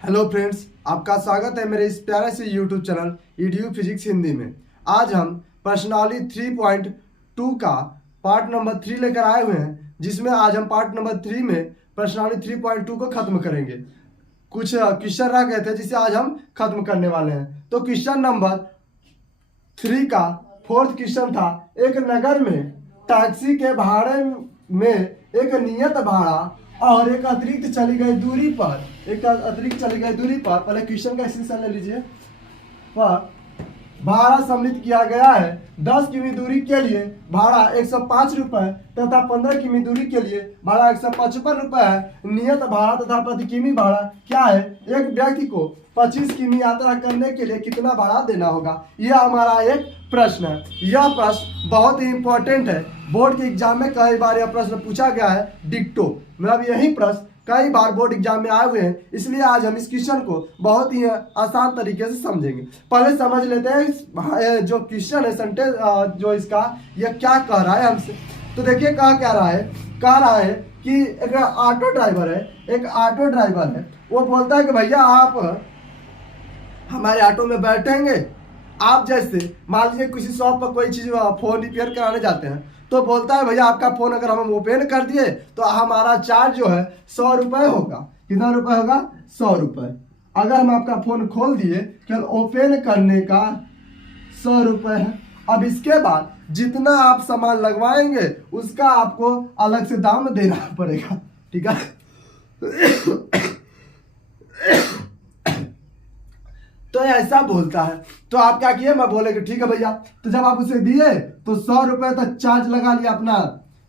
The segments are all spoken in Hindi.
हेलो फ्रेंड्स, आपका स्वागत है मेरे इस प्यारे से YouTube channel EDU physics Hindi में। आज हम प्रश्नावली 3.2 का पार्ट नंबर 3 लेकर आए हुए हैं, जिसमें आज हम पार्ट नंबर 3 में प्रश्नावली 3.2 को खत्म करेंगे। कुछ क्वेश्चन रह गए थे जिसे आज हम खत्म करने वाले हैं। तो क्वेश्चन नंबर 3 का फोर्थ क्वेश्चन था, एक नगर में टैक्सी के भाड़े में एक नियत भाड़ा और एक अतिरिक्त चली गई दूरी पर पहले क्वेश्चन का स्क्रीनशॉट ले लीजिए। पर भाड़ा सम्मिलित किया गया है। 10 किमी दूरी के लिए भाड़ा 105 रुपए तथा 15 किमी दूरी के लिए भाड़ा 155 रुपए है। नियत भाड़ा तथा प्रति किमी भाड़ा क्या है? एक व्यक्ति को 25 किमी यात्रा करने के लिए कितना भाड़ा देना होगा? यह हमारा एक प्रश्न है। यह प्रश्न बहुत ही इंपॉर्टेंट है। बोर्ड के एग्जाम में कई बार यह प्रश्न पूछा गया है। डिक्टो मतलब यही प्रश्न कई बार बोर्ड एग्जाम में आए हुए हैं, इसलिए आज हम इस क्वेश्चन को बहुत ही आसान तरीके से समझेंगे। पहले समझ लेते हैं जो क्वेश्चन है, सेंटेंस जो इसका यह क्या कह रहा है हमसे। तो देखिए कह रहा है कि एक ऑटो ड्राइवर है। वो बोलता है कि भैया आप हमारे ऑटो में बैठेंगे। आप जैसे मान लीजिए किसी शॉप पर कोई चीज फोन रिपेयर कराने जाते हैं, तो बोलता है भैया आपका फोन अगर हम ओपन कर दिए तो हमारा चार्ज जो है 100 रुपए होगा। कितना रुपए होगा? 100 रुपए। अगर हम आपका फोन खोल दिए, केवल ओपन करने का 100 रुपए है। अब इसके बाद जितना आप सामान लगवाएंगे उसका आपको अलग से दाम देना पड़ेगा। ठीक है। तो ऐसा बोलता है। तो आप क्या किए? मैं बोले कि ठीक है भैया। तो जब आप उसे दिए तो 100 रुपए तक चार्ज लगा लिया अपना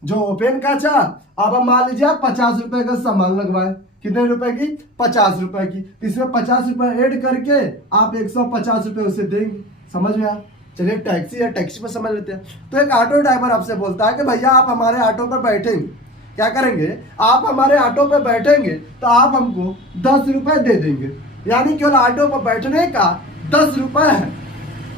जो ओपन का चार्ज। अब हम मान लीजिए आप 50 रुपए का सामान लगवाए। कितने रुपए की? 50 रुपए की। इसमें 50 रुपए ऐड करके आप 150 रुपए उसे देंगे। समझ में आया? चलिए टैक्सी है, टैक्सी पर समझ लेते हैं। तो एक ऑटो ड्राइवर आपसे बोलता है कि भैया आप हमारे ऑटो पर बैठेंगे। क्या करेंगे? आप हमारे ऑटो पर बैठेंगे तो आप हमको 10 रुपए दे देंगे। यानी केवल ऑटो पर बैठने का 10 रुपए है,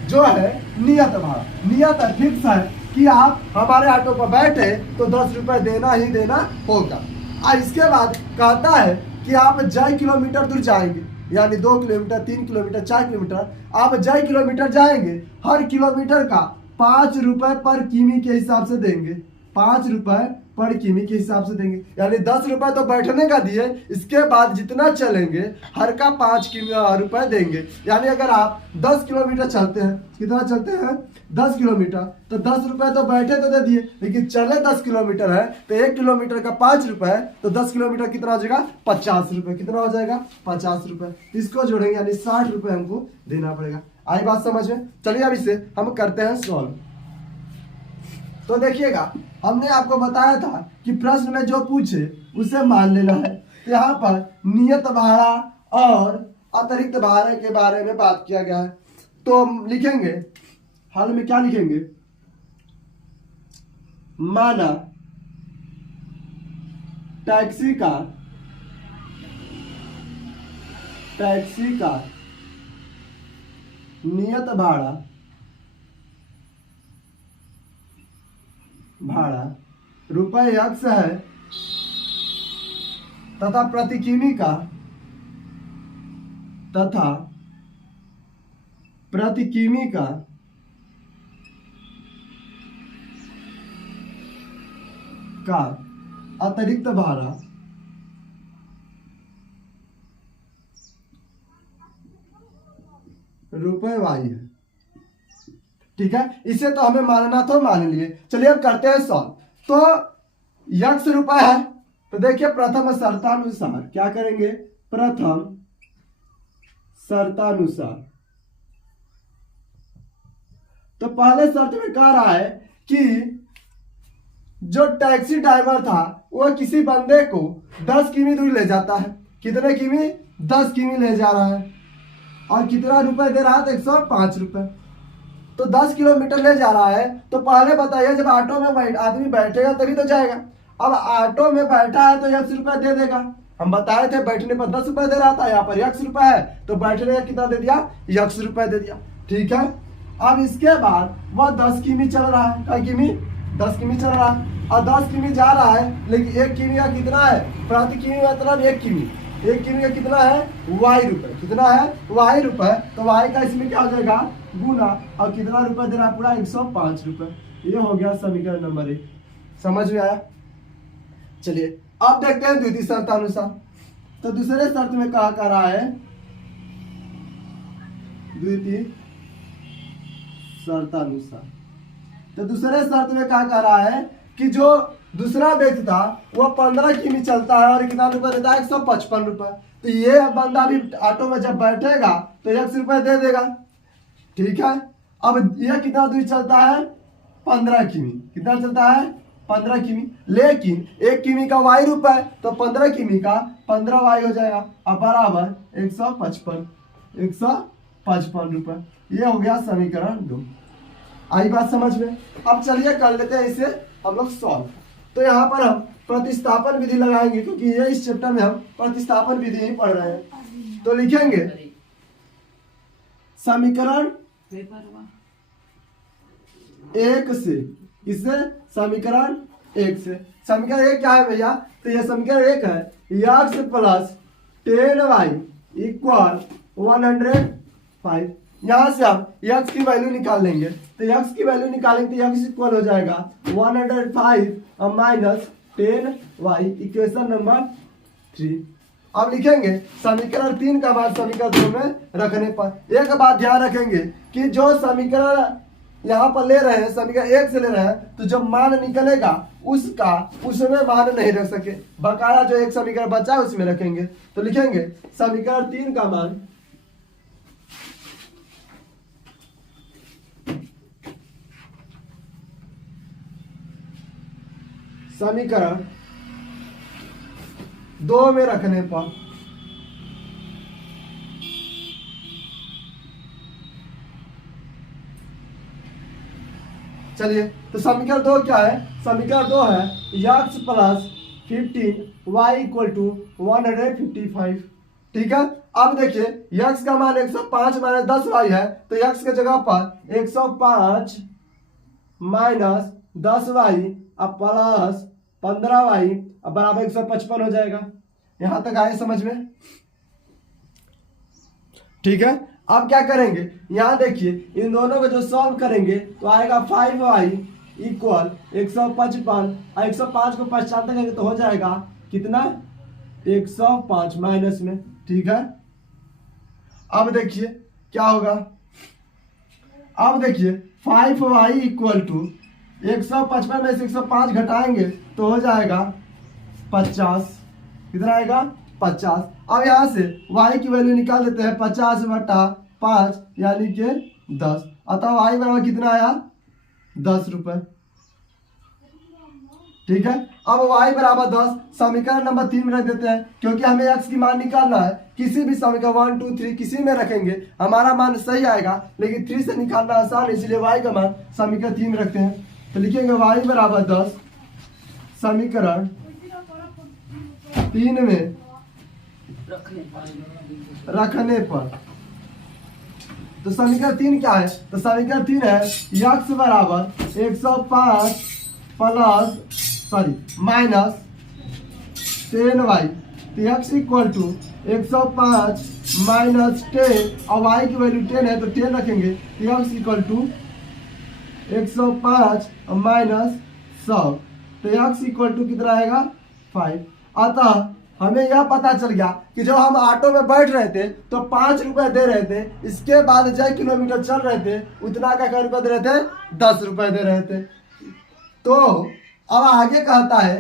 जो है नियत भाड़ा। नियत फिक्स है कि आप हमारे ऑटो पर बैठे तो 10 रुपए देना ही देना होगा। और इसके बाद कहता है कि आप जय किलोमीटर दूर जाएंगे, यानी 2 किलोमीटर, 3 किलोमीटर, 4 किलोमीटर, आप जय किलोमीटर जाएंगे, हर किलोमीटर का 5 रुपए पर किमी के हिसाब से देंगे। 5 रुपए पर किमी के हिसाब से देंगे। यानी 10 रुपए तो बैठने का दिए, इसके बाद जितना चलेंगे हर का 5 रुपए देंगे। यानी अगर आप 10 किलोमीटर चलते हैं, कितना चलते हैं? 10 किलोमीटर, तो 10 रुपए तो बैठे तो दे दिए, लेकिन चले 10 किलोमीटर है तो 1 किलोमीटर का 5 रुपए, तो 10 किलोमीटर कितना हो जाएगा? 50 रुपए। कितना हो जाएगा? 50 रुपए। इसको जोड़ेंगे यानी 60 रुपए हमको देना पड़ेगा। आई बात समझ में? चलिए अब इसे हम करते हैं सॉल्व। तो देखिएगा, हमने आपको बताया था कि प्रश्न में जो पूछे उसे मान लेना है। तो यहाँ पर नियत भाड़ा और अतिरिक्त भाड़े के बारे में बात किया गया है। तो हम लिखेंगे, हाल में क्या लिखेंगे? माना टैक्सी का नियत भाड़ा रुपए x है तथा प्रति किमी का अतिरिक्त भाड़ा रुपए y है। ठीक है, इसे तो हमें मानना तो मान लिए। चलिए अब करते हैं सॉल्व। तो x रुपए है, तो देखिए प्रथम शर्तानुसार क्या करेंगे? प्रथम शर्तानुसार। तो पहले शर्त में कह रहा है कि जो टैक्सी ड्राइवर था वो किसी बंदे को 10 किमी दूर ले जाता है। कितने किमी? 10 किमी ले जा रहा है। और कितना रुपए दे रहा है? 105 रुपए। तो 10 किलोमीटर ले जा रहा है। तो पहले बताइए, जब ऑटो में आदमी बैठेगा तभी तो जाएगा। अब ऑटो में बैठा है तो 1 रुपए दे देगा। हम बताए थे बैठने पर 10 रुपए दे रहा था, यहाँ पर 1 रुपए है, तो बैठने का कितना दे दिया? 1 रुपए दे दिया। ठीक है। अब इसके बाद वह 10 किमी चल रहा है। क्या किमी? 10 किमी चल रहा है और 10 किमी जा रहा है, लेकिन 1 किमी का कितना है? प्रति किमी मतलब 1 किमी। 1 किमी का कितना है y रुपए, कितना है y रुपए, तो y का इसमें क्या हो जाएगा गुना, और कितना रुपए दे रहा है पूरा 105 रुपए। ये हो गया समीकरण नंबर 1। समझ में आया? चलिए अब देखते हैं द्वितीय शर्त अनुसार। तो दूसरे शर्त में कहा कर रहा है, द्वितीय शर्त अनुसार, तो दूसरे शर्त में क्या कह रहा है कि जो दूसरा व्यक्ति था वह 15 किमी चलता है और कितना रुपए देता है 155 रुपए। तो ये बंदा भी ऑटो में जब बैठेगा तो 100 रुपए दे देगा, ठीक है। अब यह कितना दूर चलता है 15 किमी, कितना चलता है 15 किमी, लेकिन 1 किमी का y रुपए, तो 15 किमी का 15 y हो जाएगा, अब बराबर 155 रुपए। ये हो गया समीकरण 2। आई बात समझ में? अब चलिए कर लेते हैं इसे हम लोग सॉल्व। तो यहाँ पर हम प्रतिस्थापन विधि लगाएंगे, क्योंकि ये इस चैप्टर में हम प्रतिस्थापन विधि ही पढ़ रहे हैं। तो लिखेंगे समीकरण 1 से, इससे समीकरण 1 से, समीकरण 1 क्या है भैया? तो ये समीकरण 1 है, x प्लस 10y इक्वल 105। यहाँ से हम x की वैल्यू निकाल लेंगे, तो x की वैल्यू निकालेंगे तो x इक्वल हो जाएगा 105 और माइनस 10y, इक्वेशन नंबर 3। अब लिखेंगे समीकरण 3 का मान समीकरण 2 में रखने पर एक बात ध्यान रखेंगे कि जो समीकरण यहाँ पर ले रहे हैं समीकरण 1 से ले रहे हैं, तो जो मान निकलेगा उसका उसमें मान नहीं रख सके, बकाया जो एक समीकरण बचा है उसमें रखेंगे। तो लिखेंगे समीकरण 3 का मान समीकरण 2 में रखने पर चलिए, तो समीकरण 2 क्या है? समीकरण 2 है x plus 15y equal to 155, ठीक है। अब देखिए x का मान 105 माइनस 10y है, तो x के जगह पर 105 माइनस 10y अब प्लस 15y अब बराबर 155 हो जाएगा। यहां तक आए समझ में? ठीक है। अब क्या करेंगे, यहां देखिए इन दोनों को जो सॉल्व करेंगे तो आएगा 5y इक्वल 155 और 105 को 5 करेंगे तो हो जाएगा कितना 105 माइनस में, ठीक है। अब देखिए क्या होगा, अब देखिए 5y इक्वल टू 155 में से 105 घटाएंगे तो हो जाएगा 50, कितना आएगा 50। अब यहाँ से y की वैल्यू निकाल देते हैं, 50 बटा 5 यानी कि 10, अतः y बराबर कितना आया 10 रुपए, ठीक है। अब y बराबर 10 समीकरण नंबर 3 में रख देते हैं, क्योंकि हमें x की मान निकालना है। किसी भी समीकरण 1 2 3 किसी में रखेंगे हमारा मान सही आएगा, लेकिन 3 से निकालना आसान है, इसलिए y का मान समीकरण 3 में रखते हैं। तो लिखेंगे y बराबर 10 समीकरण 3 में रखने पर। तो समीकरण 3 क्या है? तो समीकरण 3 है x बराबर 105 प्लस माइनस 10y, तो x इक्वल टू 105 माइनस 10 और y की वैल्यू 10 है तो 10 रखेंगे, तो x इक्वल टू 105 माइनस 100, तो x इक्वल टू कितना आएगा 5। अतः हमें यह पता चल गया कि जब हम ऑटो में बैठ रहे थे तो 5 रुपए दे रहे थे, इसके बाद जो किलोमीटर चल रहे थे उतना का रुपए दे रहे थे 10 रुपए दे रहे थे। तो अब आगे कहता है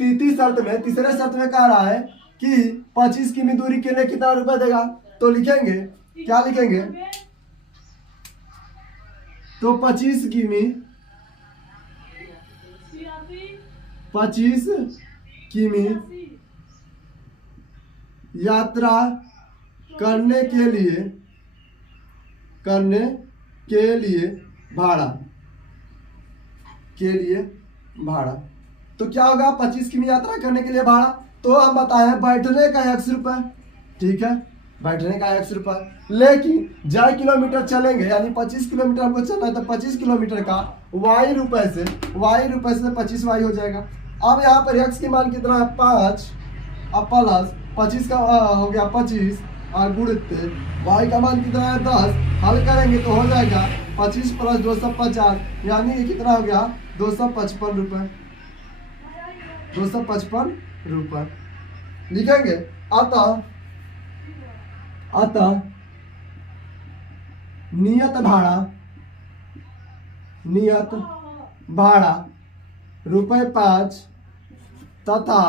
तीसरी शर्त में, तीसरे शर्त में कह रहा है कि 25 किमी दूरी के लिए कितना रुपए देगा। तो लिखेंगे क्या लिखेंगे, तो 25 किमी यात्रा करने के लिए भाड़ा, तो क्या होगा 25 किमी यात्रा करने के लिए भाड़ा, तो हम बताए बैठने का 100 रुपये, ठीक है, बैठने का 100 रुपये। लेकिन जो किलोमीटर चलेंगे यानी 25 किलोमीटर हमको चलना है, तो 25 किलोमीटर का y रुपये से 25y हो जाएगा। अब यहाँ पर x की मान कितना है 5 और प्लस 25 का हो गया 25 और गुणित वाई का मान कितना है 10, हल करेंगे तो हो जाएगा 25 प्लस 250 यानी कि कितना हो गया 255 रुपये, 255 रुपये लिखेंगे। अतः नियत भाड़ा ₹5 तथा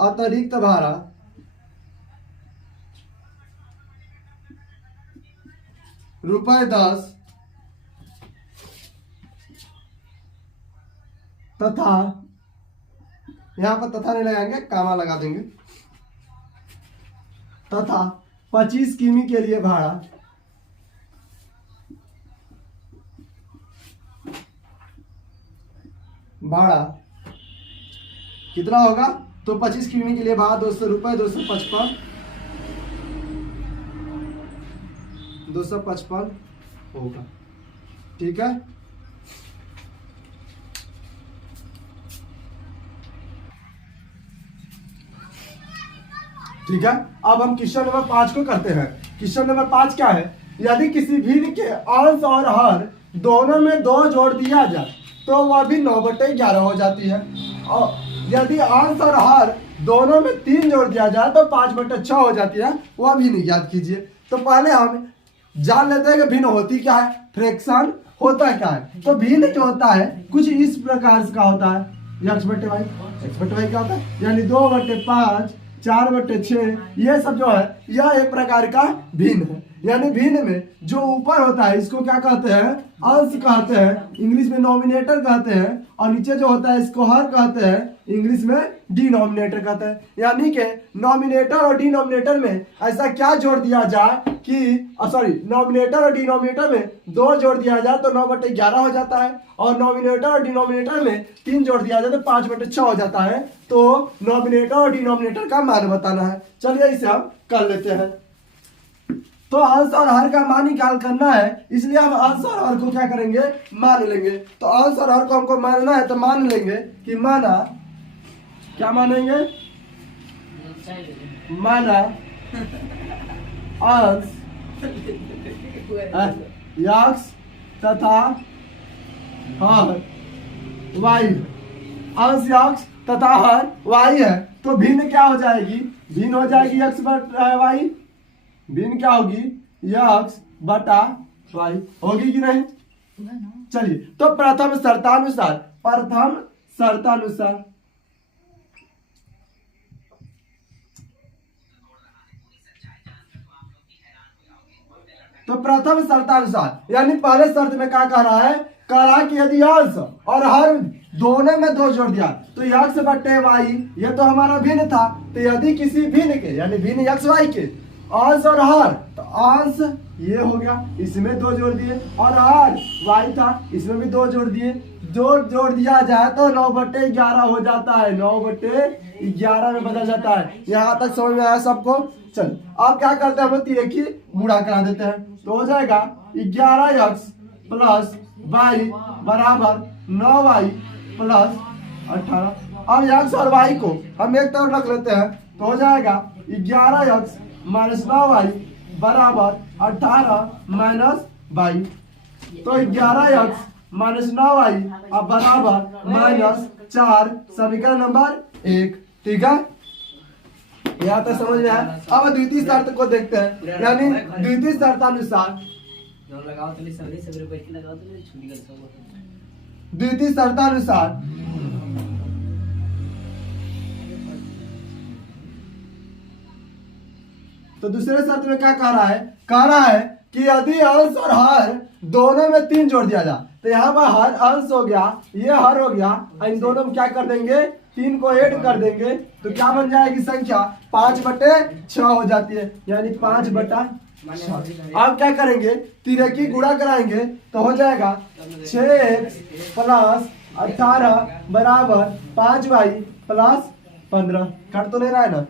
अतिरिक्त भाड़ा ₹10 तथा यहाँ पर तथा नहीं लगाएंगे, कामा लगा देंगे, तथा 25 किमी के लिए भाड़ा कितना होगा, तो 25 किमी के लिए भाड़ा 200 रुपये, 255 होगा। ठीक है, ठीक है। अब हम क्वेश्चन नंबर 5 को करते हैं। क्वेश्चन नंबर 5 क्या है, यदि किसी भिन्न के अंश और हर दोनों में 2 जोड़ दिया जाए तो वह भी 9/11 हो जाती है, और यदि अंश और हर दोनों में 3 जोड़ दिया जाए तो 5/6 हो जाती है, वह भी नहीं याद कीजिए। तो पहले हम जान लेते हैं कि भिन्न होती क्या है, फ्रैक्शन होता क्या है। तो भिन्न जो होता है कुछ इस प्रकार का होता है, x/y क्या होता है, यानी 2/5 4/6, ये सब जो है यह एक प्रकार का भिन्न है। यानी भिन्न में जो ऊपर होता है इसको क्या कहते हैं, अंश कहते हैं, इंग्लिश में नॉमिनेटर कहते हैं, और नीचे जो होता है इसको हर कहते हैं, इंग्लिश में डिनोमिनेटर कहते हैं। यानी कि नॉमिनेटर और डिनोमिनेटर में ऐसा क्या जोड़ दिया जाए कि नॉमिनेटर और डिनोमिनेटर में 2 जोड़ दिया जाए तो 9/11 हो जाता है, और नॉमिनेटर और डिनोमिनेटर में 3 जोड़ दिया जाए तो 5/6 हो जाता है। तो नॉमिनेटर और डिनोमिनेटर का मान बताना है। चलिए इसे हम कर लेते हैं। तो अंश और हर का मान निकाल करना है, इसलिए हम अंश और हर को क्या करेंगे, मान लेंगे। तो अंश और हर को हमको मानना है तो मान लेंगे कि माना, क्या मानेंगे, माना अंश x तथा हर y, अंश x तथा हर y है, तो भिन्न क्या हो जाएगी, भिन्न हो जाएगी x/y, भिन्न क्या होगी, x/y होगी कि नहीं। चलिए, तो प्रथम शर्तानुसार यानी पहले शर्त में क्या कह रहा है, कह रहा कि यदि अंश और हर दोनों में 2 जोड़ दिया तो x/y, ये तो हमारा भिन्न था, तो यदि किसी भिन्न के यानी भिन्न x/y के अंश और हर, तो अंश ये हो गया, इसमें 2 जोड़ दिए, और हर y था इसमें भी 2 जोड़ दिए, जोड़ दिया जाए तो 9/11 हो जाता है, 9/11 में बदल जाता है। यहाँ तक समझ में आया सबको। चल अब क्या करते हैं, हम तिरकी गुणा करा देते हैं, तो हो जाएगा 11x + y बराबर 9y + 18। अब x और y को हम एक तरफ रख लेते हैं, तो हो जाएगा 11x - 9y बराबर 18 - y। तो 11x - 9y अब बराबर -4, समीकरण नंबर 1। ठीक है, यहाँ तक समझ में आया। अब द्वितीय शर्त को देखते हैं, यानी द्वितीय शर्तानुसार तो दूसरे शर्त में क्या कह रहा है कि यदि अंश और हर दोनों में 3 जोड़ दिया जाए, तो यहाँ पर हर अंश हो गया, ये हर हो गया, इन दोनों में क्या कर देंगे, 3 को ऐड कर देंगे, तो क्या बन जाएगी संख्या 5/6 हो जाती है, यानी 5/6। अब क्या करेंगे, तिरकी गुणा कराएंगे, तो हो जाएगा 6x + 18 बराबर 5y + 15। कट तो नहीं रहा है ना।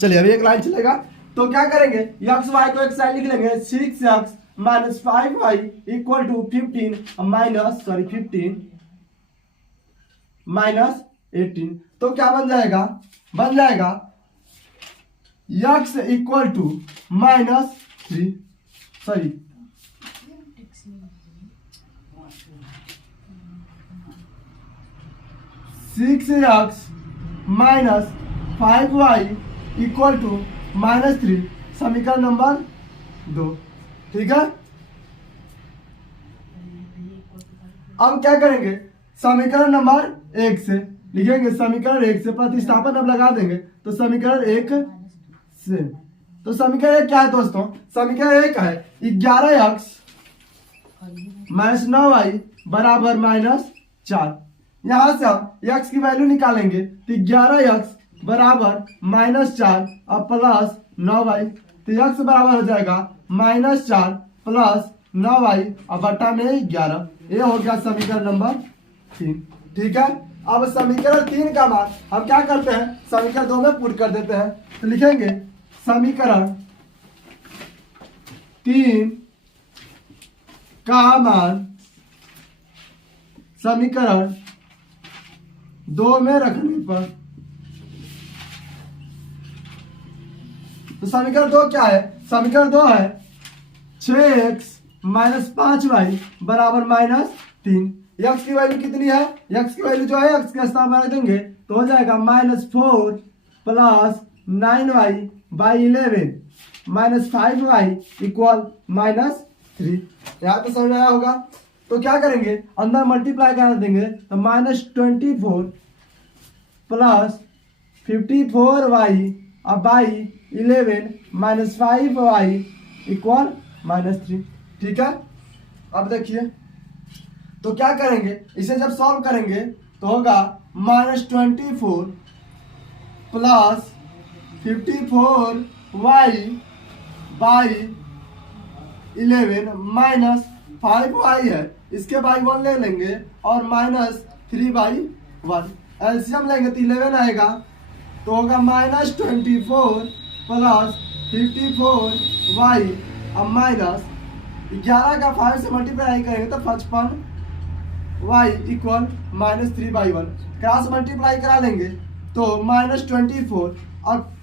चलिए अभी एक लाइन चलेगा, तो क्या करेंगे, x y को एक साइड लिख लेंगे, 6x - 5y = 15 - 18 तो क्या बन जाएगा, x equal to -3, sorry 6x minus 5y equal to -3, समीकरण नंबर 2। ठीक है, अब क्या करेंगे, समीकरण नंबर 1 से लिखेंगे, समीकरण 1 से प्रतिस्थापन अब लगा देंगे, तो समीकरण 1 से, तो समीकरण 1 क्या है दोस्तों, समीकरण 1 है 11x माइनस 9y बराबर -4। यहां से हम x की वैल्यू निकालेंगे, तो 11x बराबर -4 और प्लस 9y, तो x बराबर हो जाएगा -4 प्लस 9y और बटा में 11। ये हो गया समीकरण नंबर 3। ठीक है, अब समीकरण 3 का मान हम क्या करते हैं, समीकरण 2 में पुट कर देते हैं, तो लिखेंगे समीकरण 3 का मान समीकरण 2 में रखने पर, तो समीकरण 2 क्या है, समीकरण 2 है 6x माइनस 5y बराबर -3। x की वैल्यू कितनी है, x की वैल्यू जो है x के स्थान में रख देंगे, तो हो जाएगा -4 plus 9y by 11 minus 5y equal -3। यहाँ तो समझ आया होगा। तो क्या करेंगे, अंदर मल्टीप्लाई करा देंगे, तो -24 प्लस 54y और बाई 11 माइनस 5y इक्वल -3। ठीक है, अब देखिए, तो क्या करेंगे, इसे जब सॉल्व करेंगे तो होगा -24 plus 54y by 11 minus 5y है, इसके बाई 1 ले लेंगे और -3/1 एलसीएम लेंगे तो 11 आएगा, तो होगा -24 प्लस 54y और माइनस 11 का 5 से मल्टीप्लाई करेंगे तो 55y इक्वल -3/1, क्रॉस मल्टीप्लाई करा लेंगे तो -24 और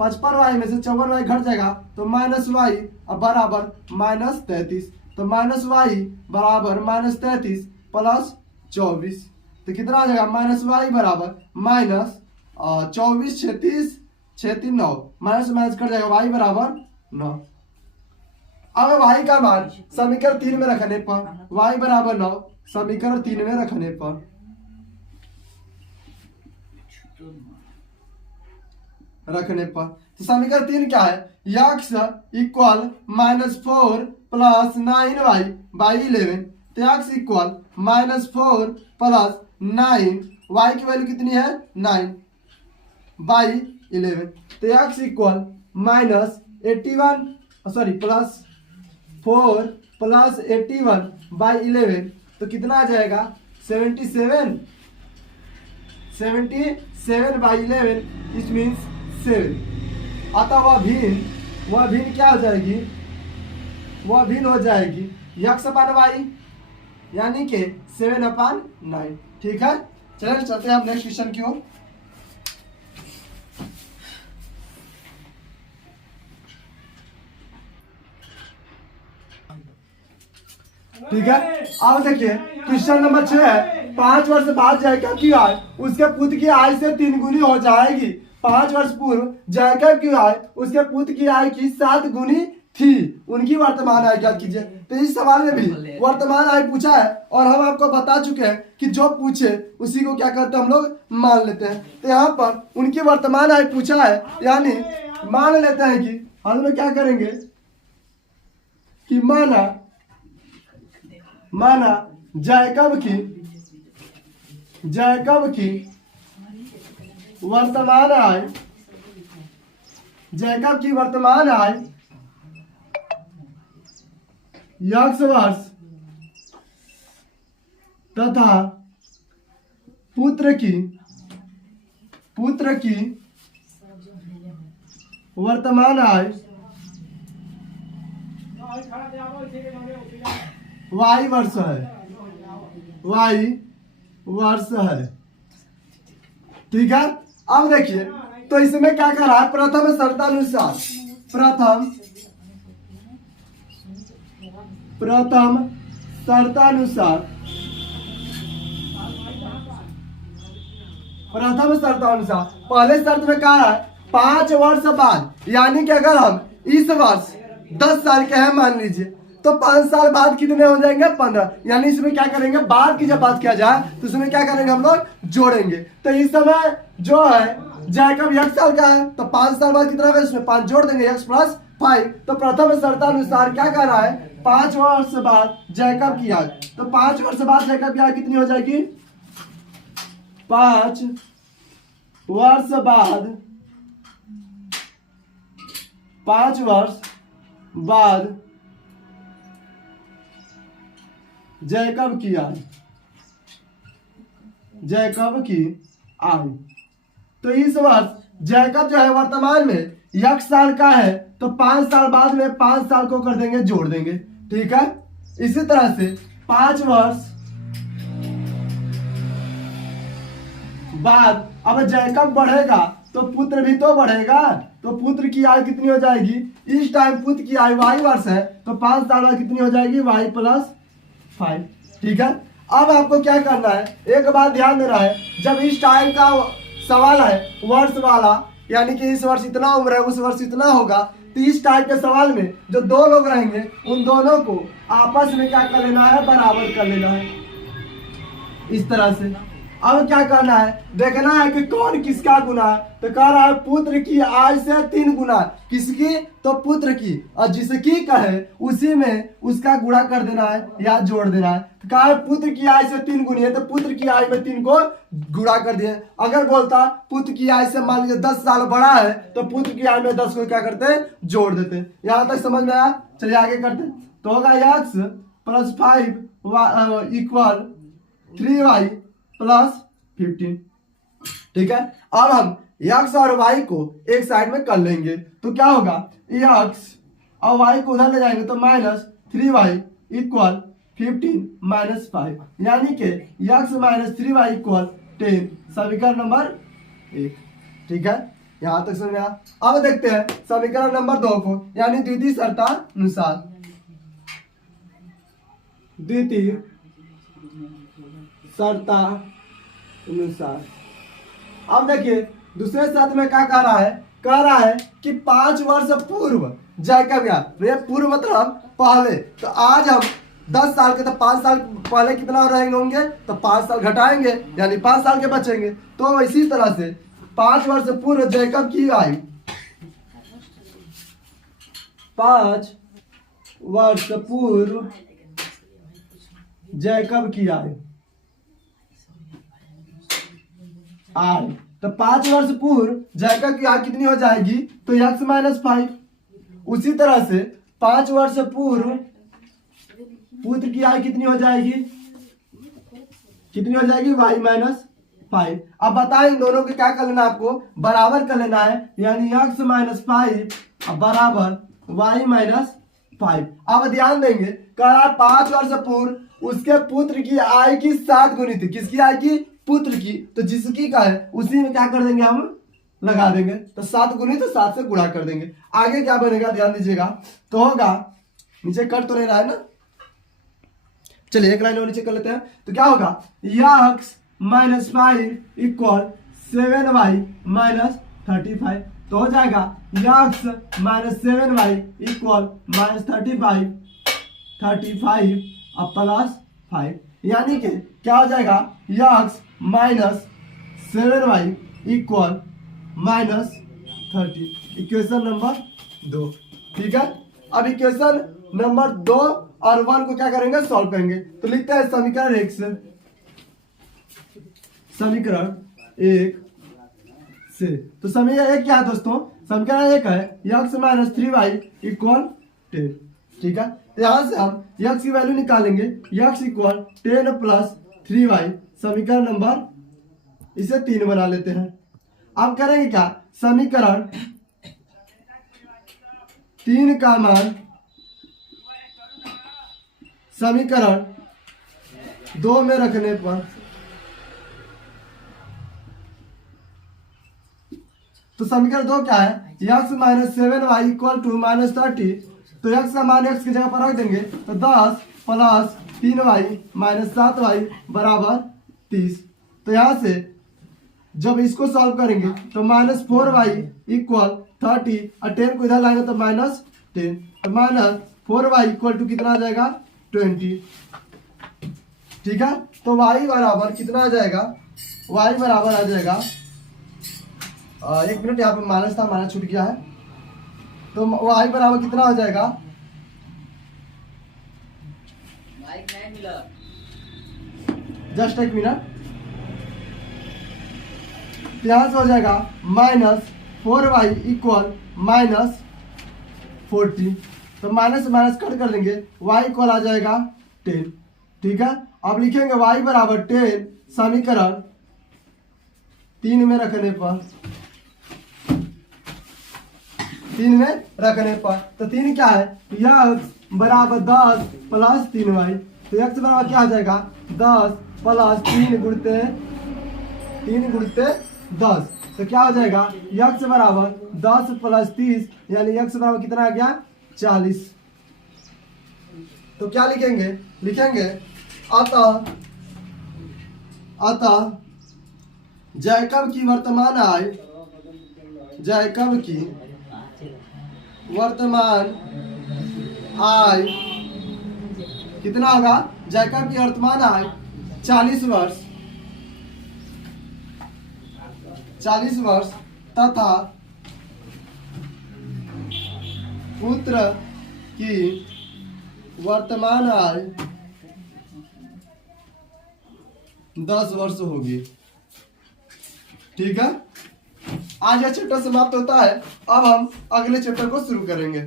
55y में से 54y घट जाएगा, तो -y और बराबर -33, तो -y बराबर -33 प्लस 24, तो कितना आ जाएगा, -y बराबर -24 36 36 9, माइनस कट जाएगा, y बराबर 9। अब y का मान समीकरण 3 में रखने पर, y बराबर 9 समीकरण 3 में रखने पर तो समीकरण 3 क्या है, x equal -4 plus 9y by 11, तो x इक्वल -4 प्लस 9, y की वैल्यू कितनी है 9 बाई 11, तो x equal -81 sorry plus 4 plus 81 by 11, तो कितना आ जाएगा 77 बाई 11 इट मीन्स 7। अतः वह भिन्न क्या हो जाएगी, वह भिन्न हो जाएगी x/y यानी कि 7/9। ठीक है, चलिए चलते हैं हम नेक्स्ट क्वेश्चन की ओर। ठीक है, अब देखिए क्वेश्चन नंबर 6 है, 5 वर्ष बाद जैकब की आय उसके पुत्र की आय से 3 गुनी हो जाएगी। 5 वर्ष पूर्व जैकब की आय उसके पुत्र की आय की 7 गुनी थी, उनकी वर्तमान आय ज्ञात कीजिए। तो इस सवाल में भी वर्तमान आय पूछा है और हम आपको बता चुके हैं कि जो पूछे उसी को क्या करते हैं हम लोग मान लेते हैं। तो यहाँ पर उनकी वर्तमान आय पूछा है, यानी मान लेते हैं कि हम लोग क्या करेंगे कि माना जैकब की वर्तमान आय, जैकब की वर्तमान आय x वर्ष तथा पुत्र की वर्तमान आय y वर्ष है, ठीक है। अब देखिए तो इसमें क्या कर रहा है, प्रथम शर्तानुसार पहले शर्त में कहा है 5 वर्ष बाद, यानी कि अगर हम इस वर्ष 10 साल के हैं मान लीजिए, तो 5 साल बाद कितने हो जाएंगे 15, यानी इसमें क्या करेंगे, बाद की जब बात किया जाए तो इसमें क्या करेंगे हम लोग जोड़ेंगे। तो इस समय जो है जैकब 1 साल का है, तो 5 साल बाद कितना होगा, इसमें 5 जोड़ देंगे, x + 5। तो प्रथम शर्तानुसार क्या कर रहा है, 5 वर्ष बाद जैकब की आयु, तो 5 वर्ष बाद जैकब की आयु कितनी हो जाएगी, 5 वर्ष बाद, 5 वर्ष बाद जैकब की आयु, तो इस वर्ष जैकब जो है वर्तमान में 1 साल का है, तो 5 साल बाद में 5 साल को कर देंगे, जोड़ देंगे। ठीक है। इसी तरह से 5 वर्ष बाद अब जैकब बढ़ेगा तो पुत्र भी तो बढ़ेगा, तो पुत्र की आयु कितनी हो जाएगी, इस टाइम पुत्र की आयु y वर्ष है, तो 5 साल बाद कितनी हो जाएगी, y + 5। ठीक है। अब आपको क्या करना है, एक बात ध्यान देना है, जब इस टाइम का सवाल है वर्ष वाला, यानी कि इस वर्ष इतना उम्र है, उस वर्ष इतना होगा, तो इस टाइप के सवाल में जो 2 लोग रहेंगे उन दोनों को आपस में क्या कर लेना है, बराबर कर लेना है, इस तरह से। अब क्या करना है, देखना है कि कौन किसका गुना है, तो कह रहा है पुत्र की आय से 3 गुना, किसकी, तो पुत्र की, और जिसकी कहे उसी में उसका गुणा कर देना है या जोड़ देना है। तो कहा है पुत्र की आय से 3 गुनी है, तो पुत्र की आय में 3 को गुणा कर दिए। अगर बोलता पुत्र की आय से मान लीजिए 10 साल बड़ा है, तो पुत्र की आय में 10 को क्या करते, जोड़ देते। यहां तक समझ में आया, चलिए आगे करते। तो होगा x + 5 = 3y + 15। ठीक है। अब हम x और y को एक साइड में कर लेंगे, तो क्या होगा, x और y को उधर ले जाएंगे तो -3y = 15 - 5, यानी कि x - 3y = 10, समीकरण नंबर 1। ठीक है। यहां तक समझ में आया। अब देखते हैं समीकरण नंबर 2 को, यानी द्वितीय शर्तानुसार। अब देखिए दूसरे शर्त में क्या कह रहा है कि 5 वर्ष पूर्व जैकब या, ये पूर्व मतलब पहले, तो आज हम 10 साल के, तो 5 साल पहले कितना रहेंगे होंगे, तो 5 साल घटाएंगे, यानी 5 साल के बचेंगे। तो इसी तरह से 5 वर्ष पूर्व जैकब की आयु, 5 वर्ष पूर्व जैकब की आयु, तो 5 वर्ष पूर्व जैकब की आयु कितनी हो जाएगी, तो x - 5। उसी तरह से 5 वर्ष पूर्व पुत्र की आयु कितनी हो जाएगी, y - 5। अब बताएं इन दोनों को क्या कर लेना, आपको बराबर कर लेना है, यानी x - 5 बराबर y - 5। अब ध्यान देंगे, कह रहा है 5 वर्ष पूर्व उसके पुत्र की आयु की 7 गुनी थी, किसकी आयु की, पुत्र की, तो जिसकी का है उसी में क्या कर देंगे, हम लगा देंगे, तो 7 गुनी, तो 7 से गुणा कर देंगे। आगे क्या बनेगा ध्यान दीजिएगा, तो होगा, नीचे कट तो नहीं रहा है ना, चलिए एक लाइन और नीचे कर लेते हैं। तो क्या होगा, x - 5 = 7y - 35, तो हो जाएगा x - 7y = -35 अब +5, यानी कि क्या हो जाएगा, x - 7y = -30। Equation number 2। ठीक है। अब इक्वेशन नंबर 2 और 1 को क्या करेंगे, सॉल्व करेंगे। तो लिखते हैं समीकरण 1 से, तो समीकरण 1 क्या है दोस्तों, समीकरण 1 है x - 3y = 10। ठीक है। तो यहां से हम x की वैल्यू निकालेंगे, x = 10 + 3y, समीकरण नंबर, इसे 3 बना लेते हैं। अब करेंगे क्या, समीकरण 3 का मान समीकरण 2 में रखने पर तो समीकरण 2 क्या है, x minus 7y equal to minus 30। तो x का मान x की जगह पर रख देंगे तो 10 प्लस 3y माइनस 7y बराबर 30। तो यहाँ से जब इसको सॉल्व करेंगे तो माइनस 4y इक्वल 30 और 10 को इधर लाएंगे तो माइनस 10। तो माइनस 4y इक्वल टू कितना आ जाएगा 20। ठीक है, तो y बराबर कितना आ जाएगा, y बराबर आ जाएगा 1 मिनट, यहाँ पे माइनस था, माइनस छूट गया है। तो y बराबर कितना हो जाएगा, जस्ट 1 मिनट, यहाँ से हो जाएगा माइनस 4y इक्वल माइनस 40। तो माइनस से माइनस कट कर लेंगे, y इक्वल आ जाएगा 10। ठीक है, अब लिखेंगे y बराबर 10 समीकरण 3 में रखने पर, 3 में रखने पर, तो 3 क्या है, x बराबर 10 प्लस 3y। तो x बराबर क्या आ जाएगा 10 प्लस 3 गुणते 10। तो क्या हो जाएगा x बराबर 10 प्लस 30, यानी x बराबर कितना आ गया 40। तो क्या लिखेंगे, लिखेंगे अतः जैकब की वर्तमान आय, जैकब की वर्तमान आय कितना होगा, जैकब की वर्तमान आय 40 वर्ष, 40 वर्ष तथा पुत्र की वर्तमान आय 10 वर्ष होगी। ठीक है, आज यह चैप्टर समाप्त होता है। अब हम अगले चैप्टर को शुरू करेंगे।